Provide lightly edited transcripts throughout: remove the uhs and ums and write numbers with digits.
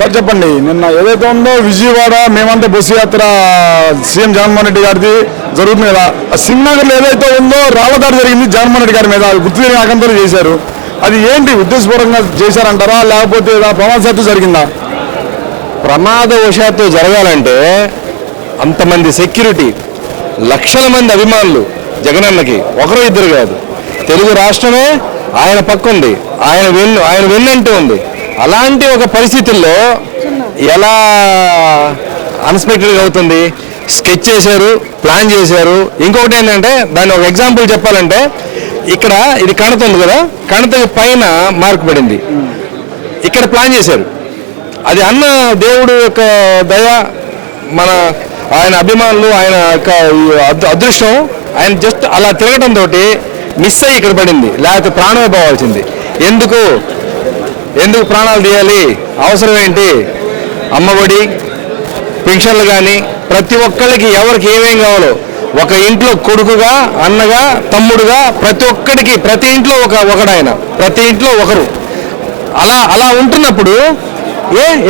Sir చెప్పండి, నిన్న ఏదైతే ఉందో విజయవాడ మేమంతా బస్సు యాత్ర సీఎం జగన్మోహన్ రెడ్డి గారిది జరుగుతుంది కదా. సింగనగర్లో ఏదైతే ఉందో రాళ్ళదాడి జరిగింది జగన్మోహన్ రెడ్డి గారి మీద, గుర్తు తెలియని ఆకంతో చేశారు. అది ఏంటి, ఉద్దేశపూర్వకంగా చేశారంటారా లేకపోతే ప్రమాదవశాత్తు జరిగిందా? ప్రమాదవశాత్తు జరగాలంటే అంతమంది సెక్యూరిటీ, లక్షల మంది అభిమానులు జగనన్నకి, ఒకరు ఇద్దరు కాదు, తెలుగు రాష్ట్రమే ఆయన పక్కుంది, ఆయన వెన్నంటూ ఉంది. అలాంటి ఒక పరిస్థితుల్లో ఎలా అన్ఎక్స్పెక్టెడ్గా అవుతుంది? స్కెచ్ చేశారు, ప్లాన్ చేశారు. ఇంకొకటి ఏంటంటే, దాన్ని ఒక ఎగ్జాంపుల్ చెప్పాలంటే, ఇక్కడ ఇది కణత ఉంది కదా, కణతకి పైన మార్క్ పడింది, ఇక్కడ ప్లాన్ చేశారు. అది అన్న దేవుడు యొక్క దయ, ఆయన అభిమానులు, ఆయన యొక్క అదృష్టం. ఆయన జస్ట్ అలా తిరగటంతో మిస్ అయ్యి ఇక్కడ పడింది, లేకపోతే ప్రాణమే పోవాల్సింది. ఎందుకు ప్రాణాలు తీయాలి? అవసరం ఏంటి? అమ్మఒడి, పెన్షన్లు కానీ ప్రతి ఒక్కరికి ఎవరికి ఏమేం కావాలో, ఒక ఇంట్లో కొడుకుగా, అన్నగా, తమ్ముడుగా ప్రతి ఒక్కడికి, ప్రతి ఇంట్లో ఒకడాయన, ప్రతి ఇంట్లో ఒకరు. అలా ఉంటున్నప్పుడు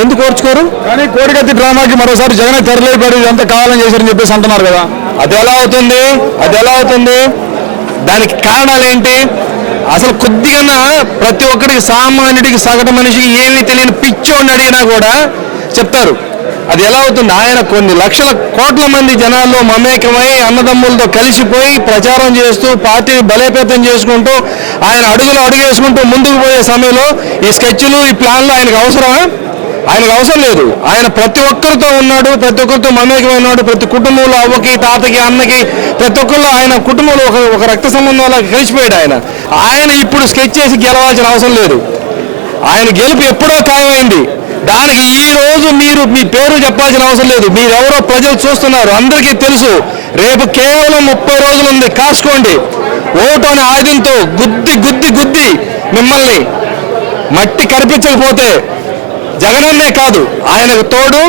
ఎందుకు ఓర్చుకోరు? కానీ కోడికత్తి డ్రామాకి మరోసారి జగన్ తెరలేపడి ఎంత కావాలని చేశారని చెప్పేసి అంటున్నారు కదా. అది ఎలా అవుతుంది? దానికి కారణాలు ఏంటి? అసలు కొద్దిగా ప్రతి ఒక్కరికి, సామాన్యుడికి, సగటు మనిషికి ఏమీ తెలియని పిచ్చోడిని అడిగినా కూడా చెప్తారు. అది ఎలా అవుతుంది? ఆయన కొన్ని లక్షల కోట్ల మంది జనాల్లో మమేకమై అన్నదమ్ములతో కలిసిపోయి ప్రచారం చేస్తూ పార్టీని బలోపేతం చేసుకుంటూ ఆయన అడుగేసుకుంటూ ముందుకు పోయే సమయంలో ఈ స్కెచ్లు, ఈ ప్లాన్లు ఆయనకు అవసరమా? ఆయనకు అవసరం లేదు. ఆయన ప్రతి ఒక్కరితో ఉన్నాడు, ప్రతి ఒక్కరితో మమేకమై ఉన్నాడు. ప్రతి కుటుంబంలో అవ్వకి, తాతకి, అన్నకి, ప్రతి ఒక్కరిలో ఆయన కుటుంబంలో ఒక రక్త సంబంధంలో కలిసిపోయాడు. ఆయన ఇప్పుడు స్కెచ్ చేసి గెలవాల్సిన అవసరం లేదు. ఆయన గెలుపు ఎప్పుడో ఖాయమైంది. దానికి ఈ రోజు మీరు మీ పేరు చెప్పాల్సిన అవసరం లేదు. మీరెవరో ప్రజలు చూస్తున్నారు, అందరికీ తెలుసు. రేపు కేవలం 30 రోజులు ఉంది, కాసుకోండి. ఓటు అనే ఆయుధంతో గుద్ది మిమ్మల్ని మట్టి కనిపించకపోతే జగనన్నే కాదు, ఆయనకు తోడు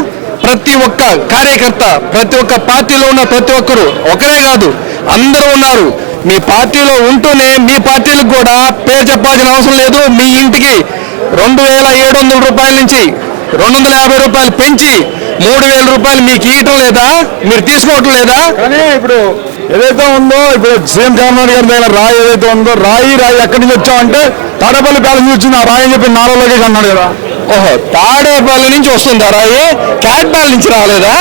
ప్రతి ఒక్క కార్యకర్త, ప్రతి ఒక్క పార్టీలో ఉన్న ప్రతి ఒక్కరు, ఒకరే కాదు అందరూ ఉన్నారు. మీ పార్టీలో ఉంటూనే మీ పార్టీలకు కూడా పేరు చెప్పాల్సిన అవసరం లేదు. మీ ఇంటికి 2700 రూపాయల నుంచి 250 రూపాయలు పెంచి 3000 రూపాయలు మీకు ఇవ్వటం లేదా? మీరు తీసుకోవటం లేదా? కానీ ఇప్పుడు ఏదైతే ఉందో, ఇప్పుడు సీఎం జగన్మోహన్ గారి దగ్గర రాయి ఏదైతే ఉందో, రాయి ఎక్కడి నుంచి వచ్చామంటే తాడేపల్లి ప్యాలెస్ నుంచి వచ్చింది. ఆ రాయి అని చెప్పి నారా లోకేష్ అన్నాడు కదా. ఓహో, తాడేపల్లి నుంచి వస్తుందా రాయి? క్యాట్బాల్ నుంచి రాలేదా?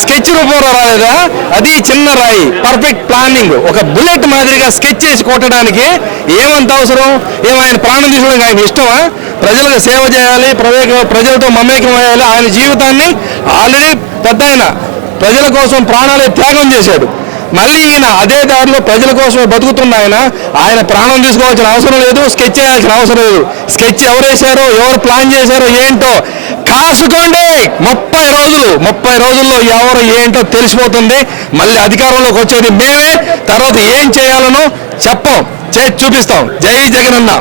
స్కెచ్ రూపంలో రాలేదా? అది చిన్న రాయి, పర్ఫెక్ట్ ప్లానింగ్, ఒక బుల్లెట్ మాదిరిగా స్కెచ్ చేసి కొట్టడానికి ఏమంత అవసరం? ఆయన ప్రాణం తీసుకోవడానికి ఆయన ఇష్టమా? ప్రజలకు సేవ చేయాలి, ప్రజలతో మమేకం అయ్యాలి. ఆయన జీవితాన్ని ఆల్రెడీ పెద్ద ప్రజల కోసం ప్రాణాలే త్యాగం చేశాడు. మళ్ళీ ఈయన అదే దారిలో ప్రజల కోసమే బతుకుతున్న ఆయన ప్రాణం తీసుకోవాల్సిన అవసరం లేదు, స్కెచ్ చేయాల్సిన అవసరం లేదు. స్కెచ్ ఎవరు వేశారో, ఎవరు ప్లాన్ చేశారో ఏంటో కాసుకోండి. 30 రోజుల్లో ఎవరు ఏంటో తెలిసిపోతుంది. మళ్ళీ అధికారంలోకి వచ్చేది మేమే. తర్వాత ఏం చేయాలనో చేసి చూపిస్తాం. జై జగనన్న.